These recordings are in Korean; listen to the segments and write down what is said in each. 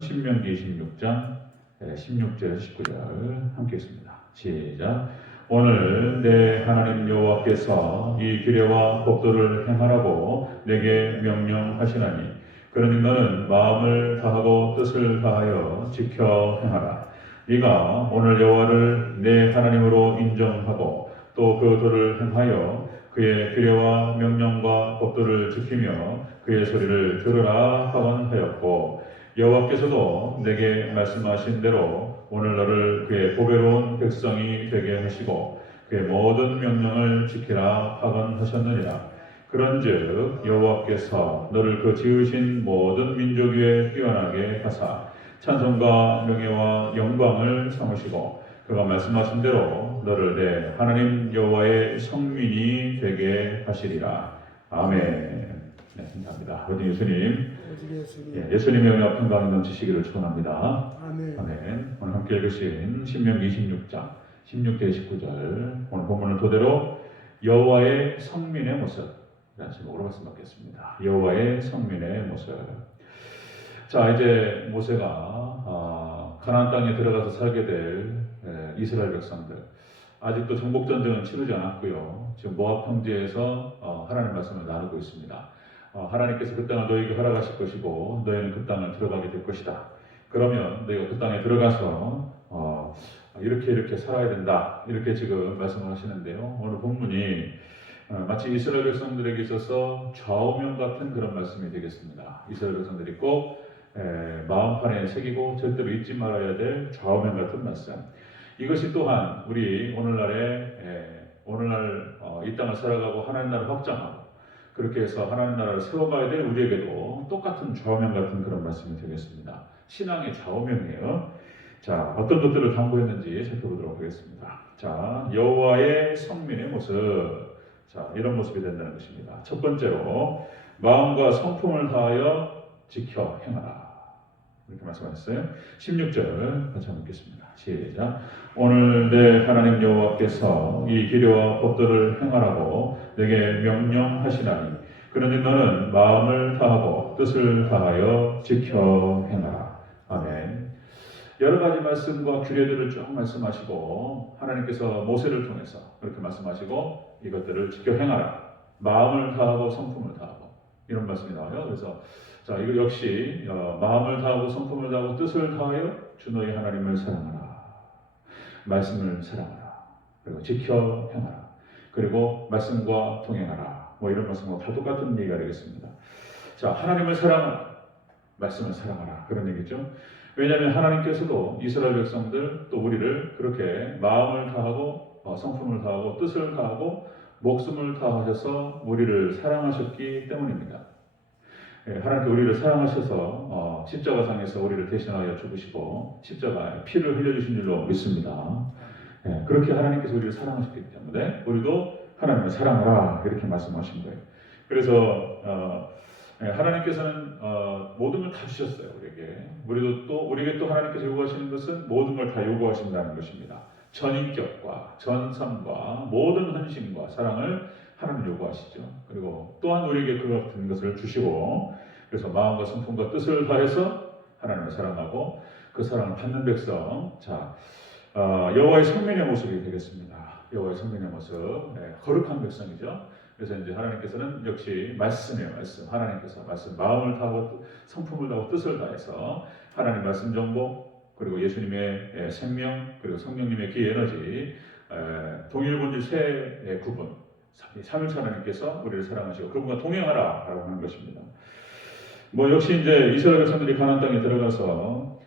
신명기 26장 16절 19절 함께 있습니다. 시작. 오늘 내 하나님 여호와께서 이 규례와 법도를 행하라고 내게 명령하시나니 그러니 너는 마음을 다하고 뜻을 다하여 지켜 행하라. 네가 오늘 여호와를 내 하나님으로 인정하고 또 그 도를 행하여 그의 규례와 명령과 법도를 지키며 그의 소리를 들으라 하곤 하였고 여호와께서도 내게 말씀하신 대로 오늘 너를 그의 보배로운 백성이 되게 하시고 그의 모든 명령을 지키라 하곤 하셨느니라. 그런즉 여호와께서 너를 그 지으신 모든 민족 위에 뛰어나게 하사 찬송과 명예와 영광을 삼으시고 그가 말씀하신 대로 너를 내 하나님 여호와의 성민이 되게 하시리라. 아멘. 네, 감사합니다. 우리 예수님. 예수님의 은혜와 평강이 넘치시기를 축원합니다. 아멘. 아멘. 오늘 함께 읽으신 신명기 26장 16절 19절 오늘 본문을 토대로 여호와의 성민의 모습 이라는 제목으로 말씀드리겠습니다. 여호와의 성민의 모습. 자, 이제 모세가 가나안 땅에 들어가서 살게 될 이스라엘 백성들 아직도 정복 전쟁은 치르지 않았고요. 지금 모압 평지에서 하나님 말씀을 나누고 있습니다. 하나님께서 그 땅을 너희에게 허락하실 것이고 너희는 그 땅을 들어가게 될 것이다. 그러면 너희가 그 땅에 들어가서 이렇게 살아야 된다. 이렇게 지금 말씀을 하시는데요. 오늘 본문이 마치 이스라엘 백성들에게 있어서 좌우명 같은 그런 말씀이 되겠습니다. 이스라엘 백성들이 꼭 마음판에 새기고 절대로 잊지 말아야 될 좌우명 같은 말씀. 이것이 또한 우리 오늘날 이 땅을 살아가고 하나님 나라를 확장하고 그렇게 해서 하나님 나라를 세워가야 될 우리에게도 똑같은 좌우명 같은 그런 말씀이 되겠습니다. 신앙의 좌우명이에요. 자, 어떤 것들을 담고했는지 살펴보도록 하겠습니다. 자, 여호와의 성민의 모습. 자, 이런 모습이 된다는 것입니다. 첫 번째로 마음과 성품을 다하여 지켜 행하라. 이렇게 말씀하셨어요. 16절 같이 한번 읽겠습니다. 시작. 오늘 내 하나님 여호와께서 이 규례와 법도를 행하라고 내게 명령하시나니 그러니 너는 마음을 다하고 뜻을 다하여 지켜 행하라. 아멘. 여러 가지 말씀과 규례들을 쭉 말씀하시고 하나님께서 모세를 통해서 그렇게 말씀하시고 이것들을 지켜 행하라. 마음을 다하고 성품을 다하고 이런 말씀이 나와요. 그래서 자, 이거 역시 마음을 다하고 성품을 다하고 뜻을 다하여 주 너희 하나님을 사랑하라. 말씀을 사랑하라. 그리고 지켜 행하라. 그리고 말씀과 동행하라. 뭐 이런 말씀과 다 똑같은 얘기가 되겠습니다. 자, 하나님을 사랑하라. 말씀을 사랑하라. 그런 얘기죠. 왜냐하면 하나님께서도 이스라엘 백성들 또 우리를 그렇게 마음을 다하고 성품을 다하고 뜻을 다하고 목숨을 다하셔서 우리를 사랑하셨기 때문입니다. 하나님께 우리를 사랑하셔서 십자가상에서 우리를 대신하여 죽으시고 십자가에 피를 흘려주신 줄로 믿습니다. 그렇게 하나님께서 우리를 사랑하셨기 때문에 우리도 하나님을 사랑하라 이렇게 말씀하신 거예요. 그래서 하나님께서는 모든 걸 다 주셨어요. 우리에게 또 하나님께서 요구하시는 것은 모든 걸 다 요구하신다는 것입니다. 전인격과 전성과 모든 헌신과 사랑을 하나님 요구하시죠. 그리고 또한 우리에게 그 같은 것을 주시고 그래서 마음과 성품과 뜻을 다해서 하나님을 사랑하고 그 사랑을 받는 백성. 자, 여호와의 성민의 모습이 되겠습니다. 여호와의 성민의 모습, 거룩한 백성이죠. 그래서 이제 하나님께서는 역시 말씀이에요. 말씀. 하나님께서 말씀, 마음을 다하고 성품을 다하고 뜻을 다해서 하나님 말씀 정복 그리고 예수님의 생명 그리고 성령님의 기 에너지 동일본질 세 구분 삼일체 하나님께서 우리를 사랑하시고 그분과 동행하라라고 하는 것입니다. 뭐 역시 이제 이스라엘 백성들이 가나안 땅에 들어가서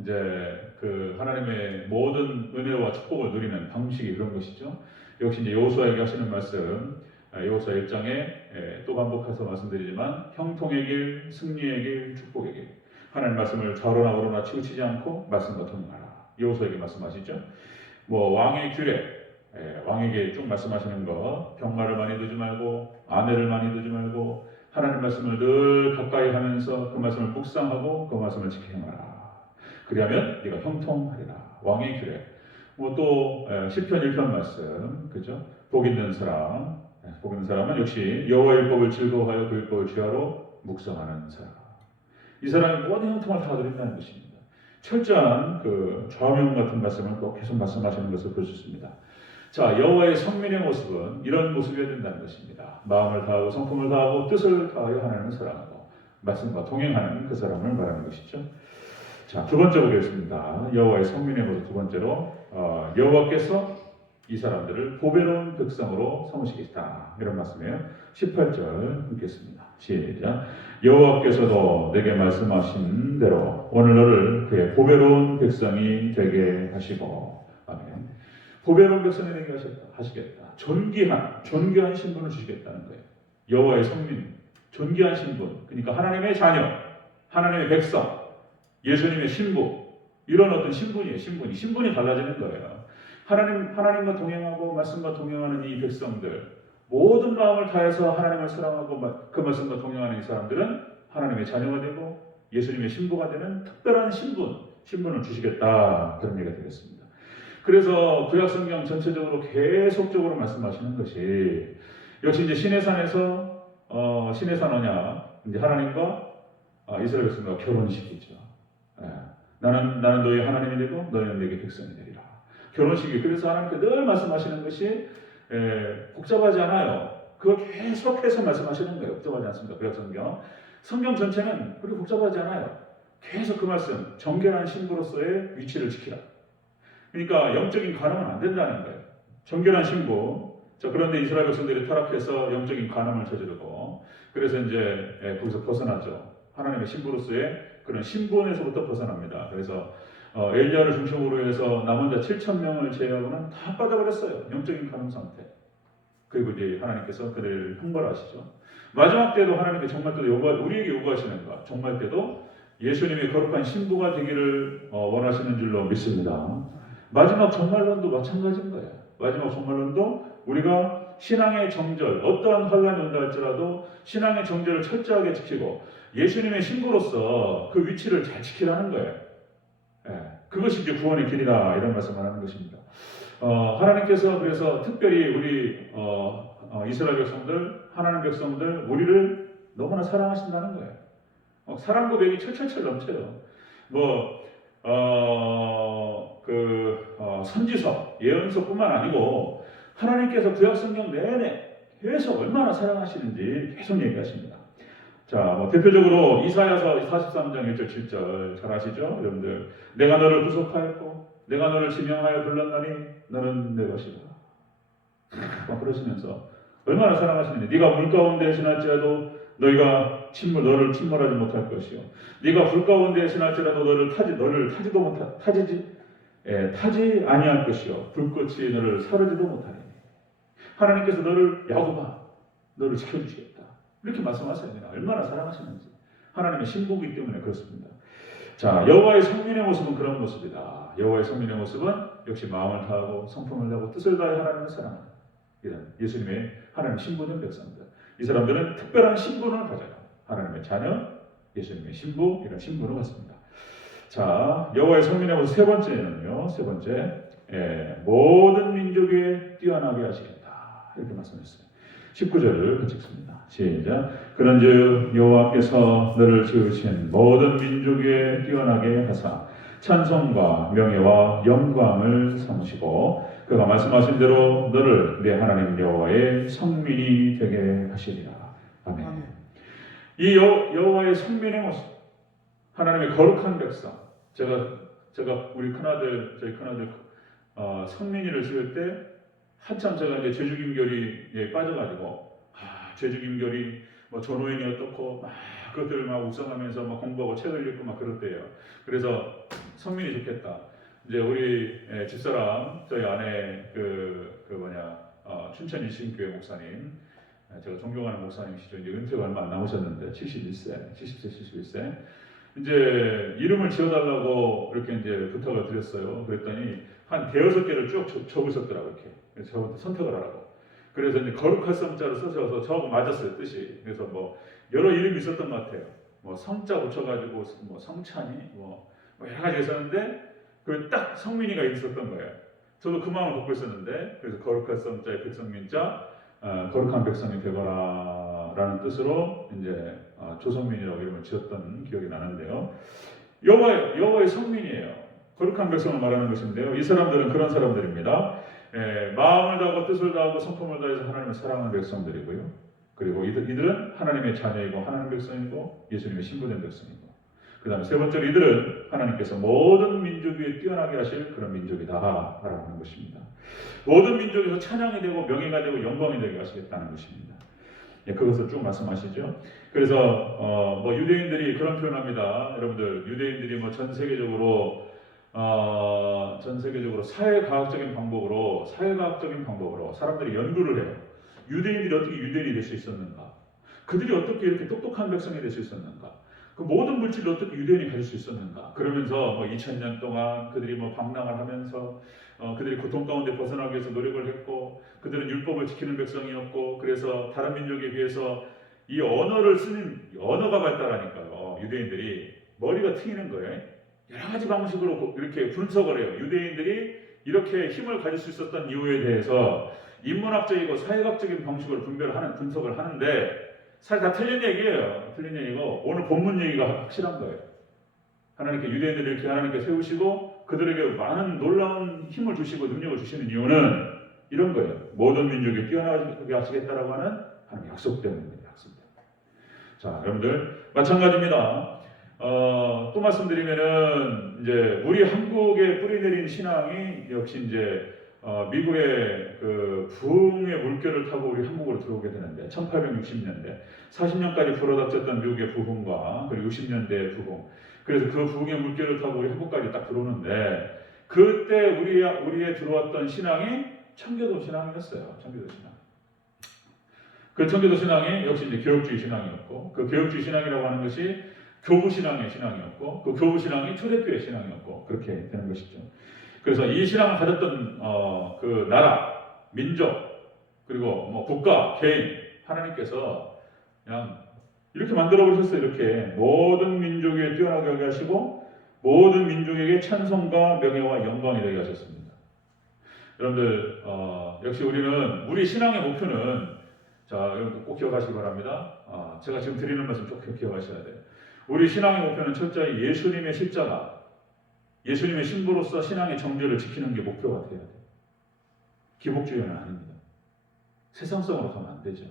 이제 그 하나님의 모든 은혜와 축복을 누리는 방식이 그런 것이죠. 역시 이제 여호수아에게 하시는 말씀, 여호수아 1장에 또 반복해서 말씀드리지만 형통의 길, 승리의 길, 축복의 길. 하나님 말씀을 좌로나 우로나 치우치지 않고 말씀과 동행하라. 여호수아에게 말씀하시죠. 뭐 왕의 규례. 왕에게 쭉 말씀하시는 거 병마를 많이 두지 말고 아내를 많이 두지 말고 하나님 말씀을 늘 가까이 하면서 그 말씀을 묵상하고 그 말씀을 지켜 행하라. 그리하면 네가 형통하리라. 왕의 규례. 뭐 또 시편 1편 말씀 그죠? 복 있는 사람은 역시 여호와의 율법을 즐거워하여 그 율법을 주야로 묵상하는 사람. 이 사람이 모든 형통을 다 드린다는 것입니다. 철저한 그 좌우명 같은 말씀을 꼭 계속 말씀하시는 것을 볼 수 있습니다. 자, 여호와의 성민의 모습은 이런 모습이어야 된다는 것입니다. 마음을 다하고 성품을 다하고 뜻을 다하여 하나님을 사랑하고 말씀과 동행하는 그 사람을 말하는 것이죠. 자, 두 번째 보겠습니다. 여호와의 성민의 모습 두 번째로 여호와께서 이 사람들을 보배로운 백성으로 삼으시겠다. 이런 말씀이에요. 18절 읽겠습니다. 시작. 여호와께서도 내게 말씀하신 대로 오늘 너를 그의 보배로운 백성이 되게 하시고 아멘. 보배로운 백성이 되게 하시겠다. 존귀한 신분을 주시겠다는 거예요. 여호와의 성민, 존귀한 신분. 그러니까 하나님의 자녀, 하나님의 백성, 예수님의 신부. 이런 어떤 신분이 달라지는 거예요. 하나님과 동행하고 말씀과 동행하는 이 백성들, 모든 마음을 다해서 하나님을 사랑하고 그 말씀과 동행하는 이 사람들은 하나님의 자녀가 되고 예수님의 신부가 되는 특별한 신분을 주시겠다. 그런 얘기가 되겠습니다. 그래서 구약성경 전체적으로 계속적으로 말씀하시는 것이 역시 이제 시내산에서 시내산 언약, 이제 하나님과 이스라엘 백성과 결혼식이죠. 나는 너희 하나님이 되고 너희는 내게 백성이 되리라. 결혼식이 그래서 하나님께 늘 말씀하시는 것이 복잡하지 않아요. 그걸 계속해서 말씀하시는 거예요. 복잡하지 않습니다. 구약성경 성경 전체는 그렇게 복잡하지 않아요. 계속 그 말씀, 정결한 신부로서의 위치를 지키라. 그러니까 영적인 간음은 안 된다는 거예요. 정결한 신부. 자, 그런데 이스라엘 백성들이 타락해서 영적인 간음을 저지르고 그래서 이제 거기서 벗어나죠. 하나님의 신부로서의 그런 신분에서부터 벗어납니다. 그래서 엘리야를 중심으로 해서 남은 자 7,000명을 제외하고는 다 빠져버렸어요. 영적인 간음 상태. 그리고 이제 하나님께서 그들을 형벌하시죠. 마지막 때도 하나님께 정말 또 우리에게 요구하시는가? 정말 때도 예수님의 거룩한 신부가 되기를 원하시는 줄로 믿습니다. 마지막 종말론도 마찬가지인 거예요. 마지막 종말론도 우리가 신앙의 정절, 어떠한 환란이 온다 할지라도 신앙의 정절을 철저하게 지키고 예수님의 신부로서 그 위치를 잘 지키라는 거예요. 그것이 이제 구원의 길이다 이런 말씀을 하는 것입니다. 하나님께서 그래서 특별히 우리 이스라엘 백성들, 하나님 백성들 우리를 너무나 사랑하신다는 거예요. 사랑 고백이 철철철 넘쳐요. 선지서, 예언서뿐만 아니고 하나님께서 구약성경 내내 계속 얼마나 사랑하시는지 계속 얘기하십니다. 자, 대표적으로 이사야서 43장 1절 7절 잘 아시죠? 여러분들 내가 너를 구속하였고 내가 너를 지명하여 불렀나니 너는 내 것이다. 그러시면서 얼마나 사랑하시는지 네가 물 가운데 지날지라도 너희가 너를 침몰하지 못할 것이요 네가 불 가운데 지날지라도 타지 아니할 것이요 불꽃이 너를 사르지도 못하리니 하나님께서 너를 야곱아 너를 지켜주시겠다 이렇게 말씀하셔야 됩니다. 얼마나 사랑하시는지 하나님의 신부이기 때문에 그렇습니다. 자, 여호와의 성민의 모습은 그런 모습이다. 여호와의 성민의 모습은 역시 마음을 다하고 성품을 다하고 뜻을 다해 하나님을 사랑하는 이런 예수님의 하나님 신부된 백성들. 이 사람들은 특별한 신분을 가져요. 하나님의 자녀, 예수님의 신부 이런 신분을 갖습니다. 자, 여호와의 성민의 모습 세 번째는요. 모든 민족에 뛰어나게 하시겠다 이렇게 말씀했어요. 19절을 같이 읽습니다. 시작. 그런즉 여호와께서 너를 지으신 모든 민족에 뛰어나게 하사 찬송과 명예와 영광을 삼으시고 그가 말씀하신 대로 너를 내 하나님 여호와의 성민이 되게 하시리라. 아멘. 이 여호와의 성민의 모습, 하나님의 거룩한 백성. 제가 저희 큰아들 성민이를 지을 때 한참 제가 이제 제주김결이 빠져가지고 제주김결이 전호연이 어떻고 그것들을 막 묵상하면서 공부하고 책을 읽고 그럴 때예요. 그래서 성민이 좋겠다. 이제 우리 집사람 저희 아내 춘천 일신교회 목사님 제가 존경하는 목사님이시죠. 이제 은퇴가 얼마 안 남으셨는데 70세 71세 이제 이름을 지어달라고 이렇게 이제 부탁을 드렸어요. 그랬더니 한 대여섯 개를 쭉 적으셨더라고요. 이렇게. 그래서 저한테 선택을 하라고. 그래서 이제 거룩할 성자를 써서 저하고 맞았어요, 뜻이. 그래서 여러 이름이 있었던 것 같아요. 성자 붙여가지고 성찬이 여러 가지 있었는데 그 딱 성민이가 있었던 거예요. 저도 그 마음을 갖고 있었는데 그래서 거룩할 성자의 백성민자 거룩한 백성이 되거라라는 뜻으로 이제 조선민이라고 이름을 지었던 기억이 나는데요. 여호와의 성민이에요. 거룩한 백성을 말하는 것인데요. 이 사람들은 그런 사람들입니다. 마음을 다하고 뜻을 다하고 성품을 다해서 하나님을 사랑하는 백성들이고요. 그리고 이들은 하나님의 자녀이고 하나님의 백성이고 예수님의 신부된 백성이고, 그 다음에 세 번째로 이들은 하나님께서 모든 민족 위에 뛰어나게 하실 그런 민족이다라는 것입니다. 모든 민족에서 찬양이 되고 명예가 되고 영광이 되게 하시겠다는 것입니다. 그것을 쭉 말씀하시죠. 그래서 유대인들이 그런 표현합니다. 여러분들, 유대인들이 전 세계적으로 사회과학적인 방법으로 사람들이 연구를 해요. 유대인들이 어떻게 유대인이 될 수 있었는가? 그들이 어떻게 이렇게 똑똑한 백성이 될 수 있었는가? 그 모든 물질을 어떻게 유대인이 가질 수 있었는가? 그러면서 2000년 동안 그들이 방랑을 하면서 그들이 고통 가운데 벗어나기 위해서 노력을 했고, 그들은 율법을 지키는 백성이었고, 그래서 다른 민족에 비해서 이 언어를 쓰는 언어가 발달하니까요. 유대인들이 머리가 트이는 거예요. 여러 가지 방식으로 이렇게 분석을 해요. 유대인들이 이렇게 힘을 가질 수 있었던 이유에 대해서 인문학적이고 사회학적인 방식으로 분석을 하는데, 사실 다 틀린 얘기예요. 틀린 얘기고, 오늘 본문 얘기가 확실한 거예요. 하나님께 유대인들을 이렇게 하나님께 세우시고 그들에게 많은 놀라운 힘을 주시고 능력을 주시는 이유는 이런 거예요. 모든 민족이 뛰어나게 하시겠다라고 하는 하나님의 약속 때문입니다. 약속 때문에. 자, 여러분들 마찬가지입니다. 또 말씀드리면은 이제 우리 한국에 뿌리내린 신앙이 역시 이제 미국의 그 부흥의 물결을 타고 우리 한국으로 들어오게 되는데, 1860년대 40년까지 불어닥쳤던 미국의 부흥과 그리고 60년대의 부흥, 그래서 그 부흥의 물결을 타고 우리 한국까지 딱 들어오는데, 그때 우리에 들어왔던 신앙이 청교도 신앙이었어요. 청교도 신앙. 그 청교도 신앙이 역시 이제 개혁주의 신앙이었고, 그 개혁주의 신앙이라고 하는 것이 교부 신앙의 신앙이었고, 그 교부 신앙이 초대교회 신앙이었고, 그렇게 되는 것이죠. 그래서 이 신앙을 가졌던 그 나라, 민족, 그리고 국가, 개인, 하나님께서 그냥 이렇게 만들어 보셨어요. 이렇게 모든 민족에 뛰어나게 하게 하시고 모든 민족에게 찬송과 명예와 영광이 되게 하셨습니다. 여러분들, 역시 우리 신앙의 목표는, 자, 여러분 꼭 기억하시기 바랍니다. 제가 지금 드리는 말씀 꼭 기억하셔야 돼요. 우리 신앙의 목표는 첫째 예수님의 십자가, 예수님의 신부로서 신앙의 정죄를 지키는 게 목표가 돼야 돼요. 기복주의는 아닙니다. 세상성으로 가면 안 되죠.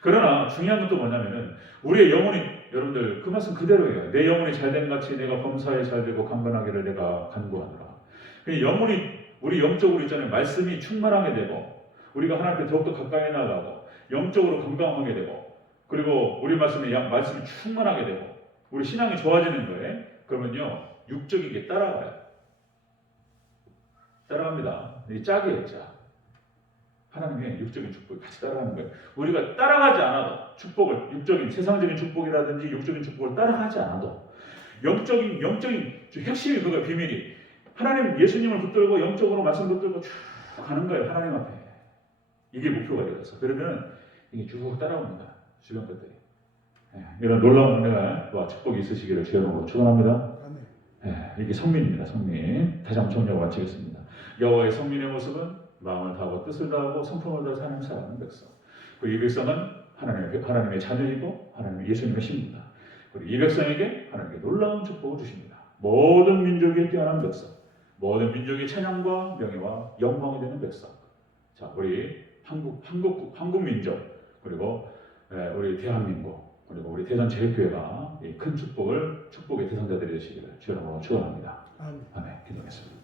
그러나 중요한 건 또 뭐냐면은 우리의 영혼이, 여러분들 그 말씀 그대로예요. 내 영혼이 잘된 같이 내가 범사에 잘되고 강건하기를 내가 간구하노라. 우리 영적으로 있잖아요. 말씀이 충만하게 되고 우리가 하나님께 더욱더 가까이 나가고 영적으로 건강하게 되고, 그리고 우리 말씀이 충만하게 되고 우리 신앙이 좋아지는 거예요. 그러면요 육적이게 따라가요. 따라갑니다. 이 짝이에요, 짝. 하나님의 육적인 축복이 같이 따라가는 거예요. 우리가 따라가지 않아도 축복을, 육적인 세상적인 축복이라든지 육적인 축복을 따라가지 않아도 영적인 핵심이 그거예요. 비밀이 하나님, 예수님을 붙들고 영적으로 말씀 붙들고 쭉 가는 거예요. 하나님 앞에. 이게 목표가 되어서 그러면 이게 쭉 따라옵니다. 주변 것들이. 이런 놀라운 은혜와 축복이 있으시기를 주여로 축원합니다. 이게 성민입니다. 성민. 다시 한번 정리하고 마치겠습니다. 여호와의 성민의 모습은 마음을 다하고 뜻을 다하고 성품을 다해서 하나님을 사랑하는 백성. 그리고 이 백성은 하나님의 자녀이고 하나님의 예수님의 신부다. 그리고 이 백성에게 하나님께 놀라운 축복을 주십니다. 모든 민족에 뛰어난 백성, 모든 민족의 찬양과 명예와 영광이 되는 백성. 자, 우리 한국 민족, 그리고 우리 대한민국, 그리고 우리 대전제일교회가 큰 축복의 대상자들이 되시기를 주여로 축원합니다. 아멘. 기도하겠습니다.